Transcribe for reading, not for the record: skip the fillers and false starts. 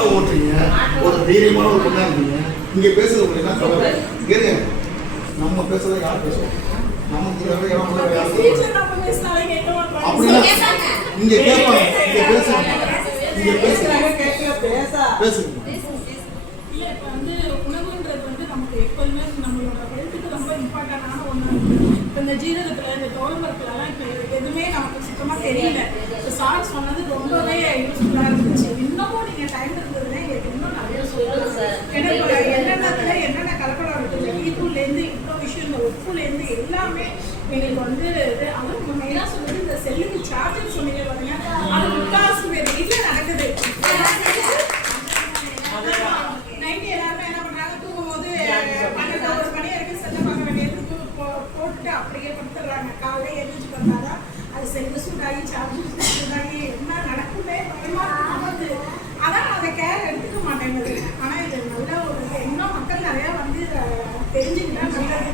Auto ஓட்டுறீங்க, ஒரு தைரியமான ஒரு பொண்ணா இருக்கீங்க, இங்க பேசுறது உங்களுக்கு என்ன தவறு? கேளுங்க, நம்ம பேசுறத யார் பேசுவோம்? நமக்கு யாரும் அப்படின்னா இங்க கேட்பாங்க, இங்க பேசுங்க, இங்க பேசுங்க. இல்ல இப்ப வந்து உணவுன்றது வந்து நமக்கு எப்போதுமே நம்மளோட ஹெல்த்துக்கு ரொம்ப இம்பார்ட்டன்டான ஒண்ணு. இப்ப இந்த ஜீரகத்துல இந்த தோல்பருப்புலாம் இப்ப எதுவுமே நமக்கு சுத்தமா தெரியல. இப்ப சார் சொன்னது ரொம்பவே யூஸ்ஃபுல்லா இருந்துச்சு. இன்னமும் நீங்க டைம் இருந்ததுன்னா எங்களுக்கு இன்னும் நிறைய சொல்லுங்க. ஏன்னா இப்ப என்னென்னத்துல என்னென்ன கலப்படம் இருக்கு, டீத்தூள்ல இருந்து இவ்வளோ விஷயம், இந்த உப்புல இருந்து எல்லாமே எங்களுக்கு வந்து அதுவும் மெயினா சொல்றது இந்த செல்லுக்கு சார்ஜர் சொன்னீங்க பாருங்க, அது முக்காசு பேர் வீட்டுல நடக்குது. நைட்டு எல்லாருமே என்ன பண்றாங்க, தூங்கும்போது 12 மணி வரைக்கும் செல்ல பார்க்க வேண்டியது போட்டுட்டு அப்படியே படுத்துடுறாங்க. காலையில எழுந்திரிச்சு வந்தாதான் அது செல்லு சூடாகி சார்ஜர் சூடாகி என்ன நடக்குமே பயமா இருக்கு. அதான் அதை கேர் எடுத்துக்க மாட்டேங்குது. ஆனா இது நல்ல ஒரு இன்னும் மக்கள் நிறைய வந்து தெரிஞ்சுக்கிட்டா நல்லது.